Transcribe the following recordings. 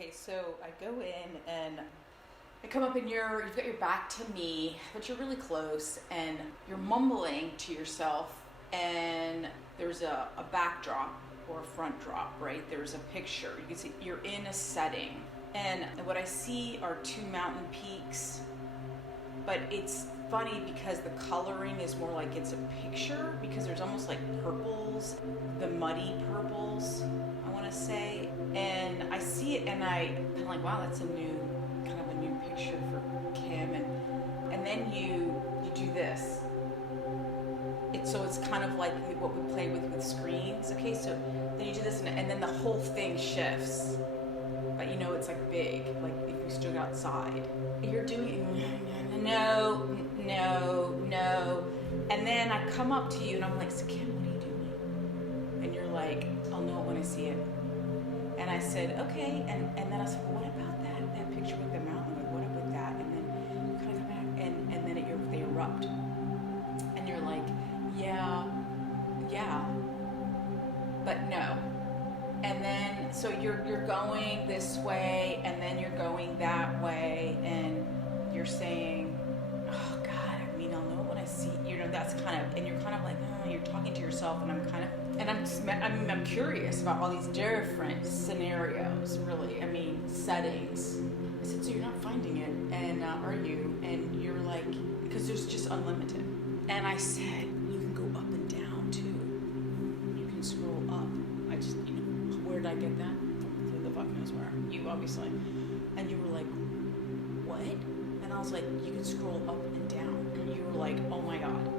Okay, so I go in and I come up and you've got your back to me, but you're really close and you're mumbling to yourself, and there's a backdrop or a front drop, right? There's a picture. You can see you're in a setting. And what I see are two mountain peaks, but it's funny because the coloring is more like it's a picture, because there's almost like purples, the muddy purples, I want to say. And I see it and I'm like, wow, that's kind of a new picture for Kim. And then you do this. It's kind of like what we play with screens. Okay, so then you do this and then the whole thing shifts. But it's like big, like if you stood outside. You're doing no. And then I come up to you and I'm like, so Kim, what are you doing? And you're like, I'll know it when I see it. And I said, okay. And then I said, well, what about that picture with the mountain? Like, what about that? And then you kind of come back and then they erupt. And you're like, yeah, but no. And then, so you're going this way, and then you're going that way, and you're saying, oh God, I'll know when I see, that's kind of, and you're kind of like, oh, you're talking to yourself, and I'm curious about all these different scenarios, really, settings. I said, so you're not finding it, and are you? And you're like, because there's just unlimited. And I said, you can go up and down, too. You can scroll up. I just, where did I get that? Who the fuck knows where? You, obviously. And you were like, what? And I was like, you can scroll up and down. And you were like, oh my God.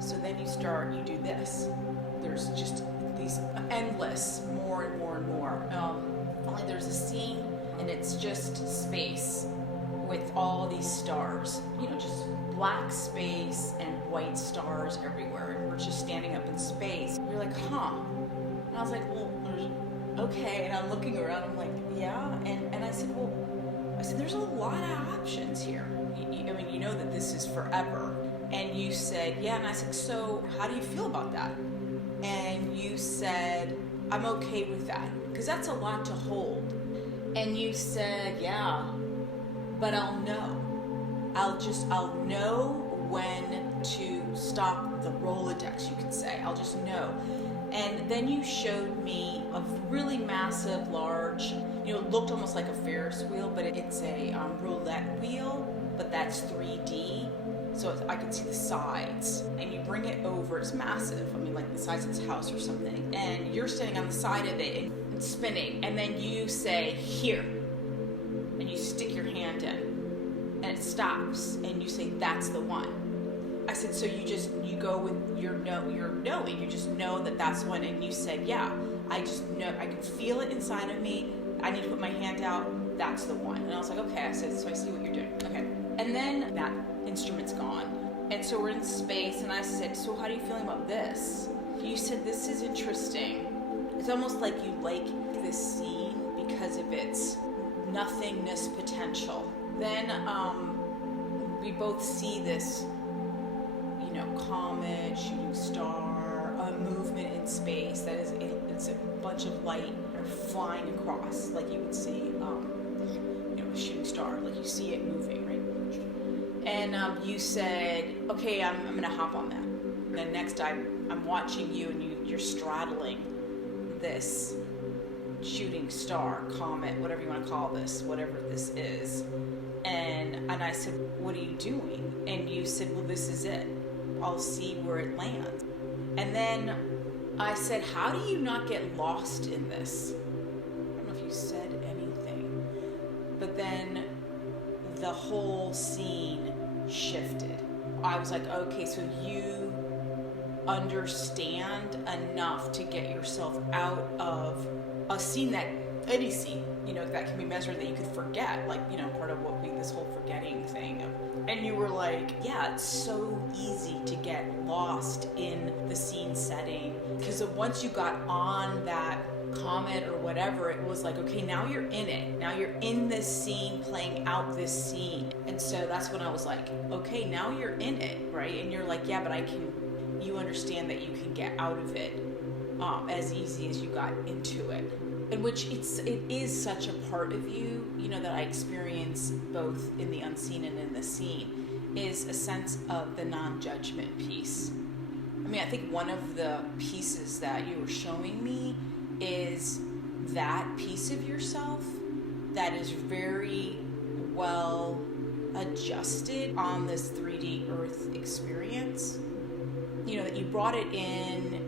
So then you do this. There's just these endless, more and more and more. Finally, there's a scene, and it's just space with all these stars. Just black space and white stars everywhere. And we're just standing up in space. You're like, huh. And I was like, well, okay. And I'm looking around, I'm like, yeah. And I said, there's a lot of options here. You know that this is forever. And you said, yeah. And I said, so how do you feel about that? And you said, I'm okay with that, because that's a lot to hold. And you said, yeah, but I'll know. I'll know when to stop the Rolodex, you could say. I'll just know. And then you showed me a really massive, large, it looked almost like a Ferris wheel, but it's a roulette wheel, but that's 3D. So I could see the sides. And you bring it over, it's massive. Like the size of this house or something. And you're standing on the side of it and it's spinning. And then you say, here. And you stick your hand in. And it stops. And you say, that's the one. I said, so you go with your knowing. You just know that that's one. And you said, yeah, I just know. I can feel it inside of me. I need to put my hand out. That's the one. And I was like, okay. I said, so I see what you're doing. Okay. And then that instrument's gone. And so we're in space. And I said, so how are you feeling about this? You said, this is interesting. It's almost like you like this scene because of its nothingness potential. Then we both see this comet, shooting star, a movement in space that is, it's a bunch of light flying across, like you would see, a shooting star, like you see it moving, right? And you said, okay, I'm going to hop on that. And then next I'm watching you, and you're straddling this shooting star, comet, whatever you want to call this, whatever this is. And I said, what are you doing? And you said, well, this is it. I'll see where it lands. And then I said, how do you not get lost in this? I don't know if you said anything. But then the whole scene shifted. I was like, okay, so you understand enough to get yourself out of a scene, that any scene, that can be measured, that you could forget, like, part of what this whole forgetting thing. And you were like, yeah, it's so easy to get lost in the scene setting, because once you got on that comet or whatever, it was like, okay, now you're in it. Now you're in this scene, playing out this scene. And so that's when I was like, okay, now you're in it, right? And you're like, yeah, but you understand that you can get out of it as easy as you got into it. in which it is such a part of you, that I experience both in the unseen and in the seen, is a sense of the non-judgment piece. I mean, I think one of the pieces that you were showing me is that piece of yourself that is very well adjusted on this 3D Earth experience. That you brought it in,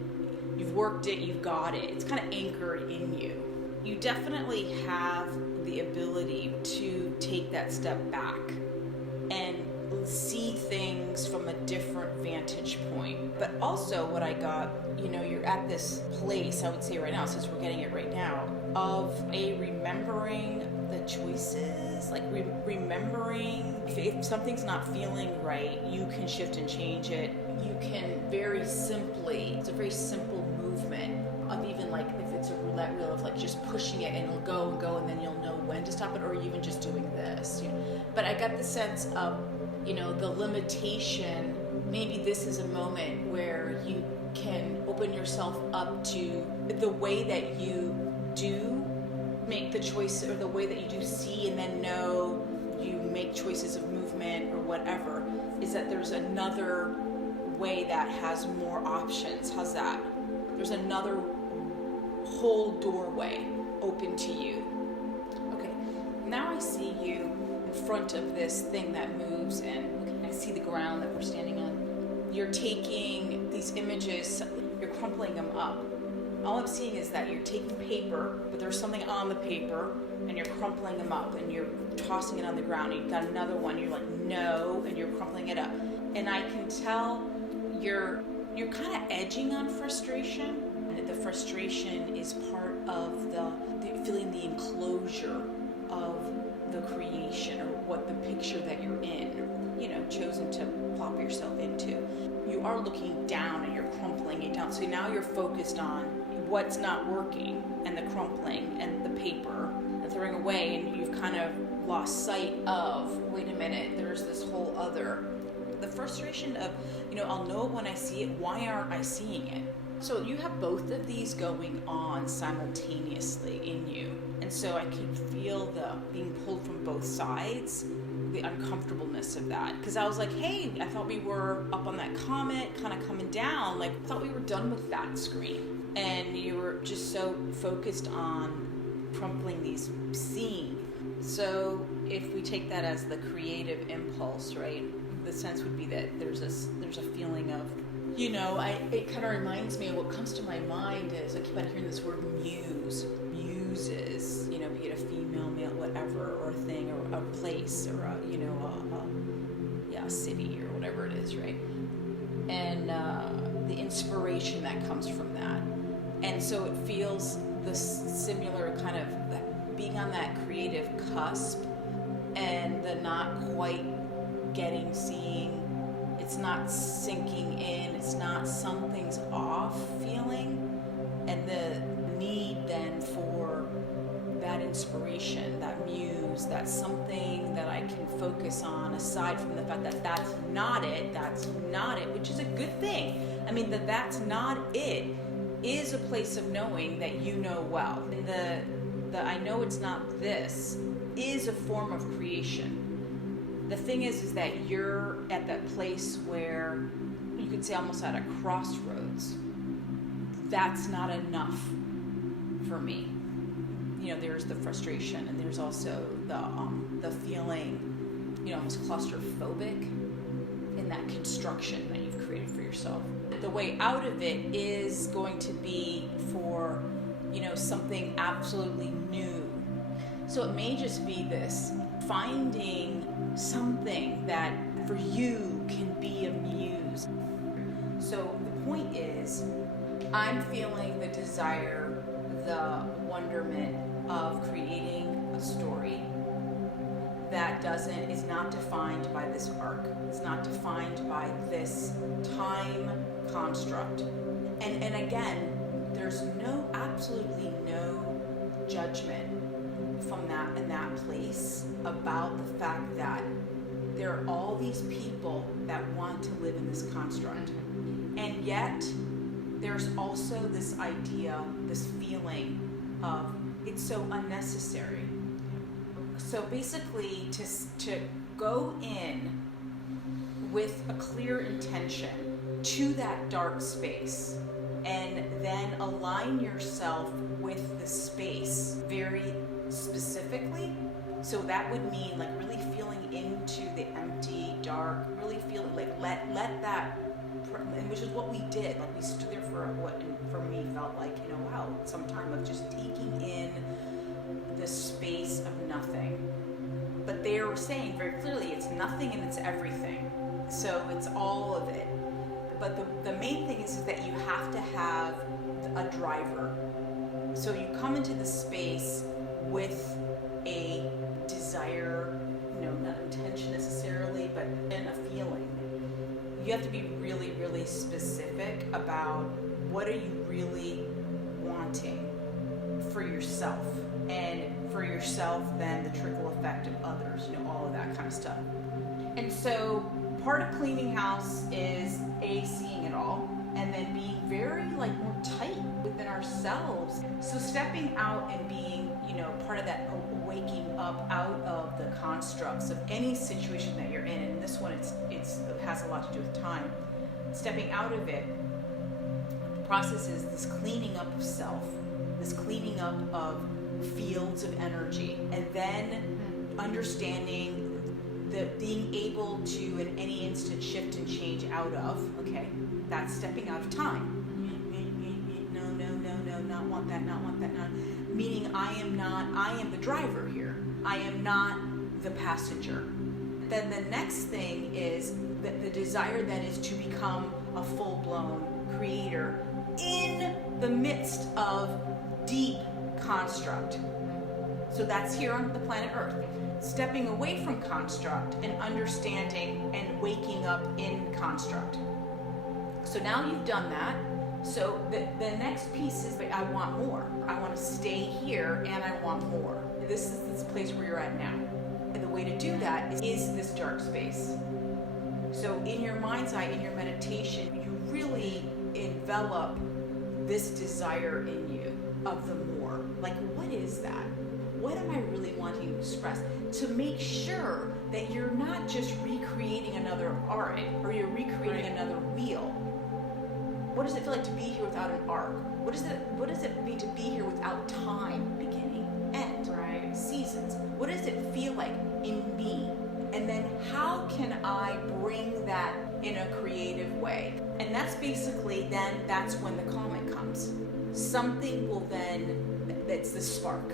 you've worked it, you've got it. It's kind of anchored in you. You definitely have the ability to take that step back and see things from a different vantage point. But also what I got, you're at this place, I would say right now, since we're getting it right now, of a remembering the choices, like remembering if something's not feeling right, you can shift and change it. You can very simply, it's a very simple movement of even like if it's a roulette wheel of like just pushing it and it'll go and go and then you'll know when to stop it, or even just doing this. But I got the sense of, the limitation, maybe this is a moment where you can open yourself up to the way that you do make the choice, or the way that you do see and then know you make choices of movement or whatever, is that there's another way that has more options. How's that? There's another whole doorway open to you. Okay, now I see you in front of this thing that moves, and I see the ground that we're standing on. You're taking these images, you're crumpling them up. All I'm seeing is that you're taking paper, but there's something on the paper, and you're crumpling them up, and you're tossing it on the ground, and you've got another one, you're like, no, and you're crumpling it up. And I can tell you're kind of edging on frustration. And the frustration is part of the feeling the enclosure of the creation, or what the picture that you're in, chosen to plop yourself into. You are looking down and you're crumpling it down. So now you're focused on what's not working, and the crumpling and the paper and throwing away, and you've kind of lost sight of, wait a minute, there's this whole other. The frustration of, I'll know when I see it, why aren't I seeing it? So you have both of these going on simultaneously in you. And so I can feel the being pulled from both sides, the uncomfortableness of that. Because I was like, hey, I thought we were up on that comet, kind of coming down. Like, I thought we were done with that screen. And you were just so focused on crumpling these scenes. So if we take that as the creative impulse, right? The sense would be that there's a feeling of, it kind of reminds me of what comes to my mind is I keep on hearing this word muse. Muses, be it a female, male, whatever, or a thing, or a place, or a city, or whatever it is, right? And the inspiration that comes from that. And so it feels the similar kind of being on that creative cusp, and the not quite seeing, it's not sinking in, it's not something's off feeling, and the need then for that inspiration, that muse, that something that I can focus on, aside from the fact that that's not it, which is a good thing. I mean, that's not it is a place of knowing that you know well. And the I know it's not this is a form of creation. The thing is that you're at that place where you could say almost at a crossroads. That's not enough for me. There's the frustration, and there's also the feeling, almost claustrophobic in that construction that you've created for yourself. The way out of it is going to be for, something absolutely new. So it may just be this, finding something that for you can be a muse. So the point is, I'm feeling the desire, the wonderment of creating a story that is not defined by this arc. It's not defined by this time construct. And again, there's absolutely no judgment from that in that place about the fact that there are all these people that want to live in this construct. And yet, there's also this idea, this feeling of it's so unnecessary. So basically, to go in with a clear intention to that dark space, and then align yourself with the space very specifically. So that would mean like really feeling into the empty, dark, really feeling like let that, and which is what we did. Like we stood there for what for me felt like, wow, some time of just taking in the space of nothing. But they were saying very clearly it's nothing and it's everything. So it's all of it. But the main thing is that you have to have a driver. So you come into the space with a desire, not intention necessarily, but then a feeling. You have to be really, really specific about what are you really wanting for yourself. And for yourself, then the trickle effect of others, all of that kind of stuff. And so part of cleaning house is seeing it all, and then being very more tight within ourselves. So stepping out and being, part of that waking up out of the constructs of any situation that you're in. And this one, it has a lot to do with time. Stepping out of it, the process is this cleaning up of self, this cleaning up of fields of energy, and then understanding that being able to in any instant shift and change out of, okay, that's stepping out of time. No, not want that, not. Meaning I am the driver here. I am not the passenger. Then the next thing is that the desire then is to become a full-blown creator in the midst of deep construct. So that's here on the planet Earth. Stepping away from construct and understanding and waking up in construct. So now you've done that. So the next piece is I want more. I want to stay here and I want more. This is this place where you're at now. And the way to do that is this dark space. So in your mind's eye, in your meditation, you really envelop this desire in you of the more. Like, what is that? What am I really wanting to express? To make sure that you're not just recreating another arc or you're recreating another wheel. What does it feel like to be here without an arc? What does it mean to be here without time, beginning, end, seasons? What does it feel like in me? And then how can I bring that in a creative way? And that's basically that's when the comet comes. Something will then, that's the spark.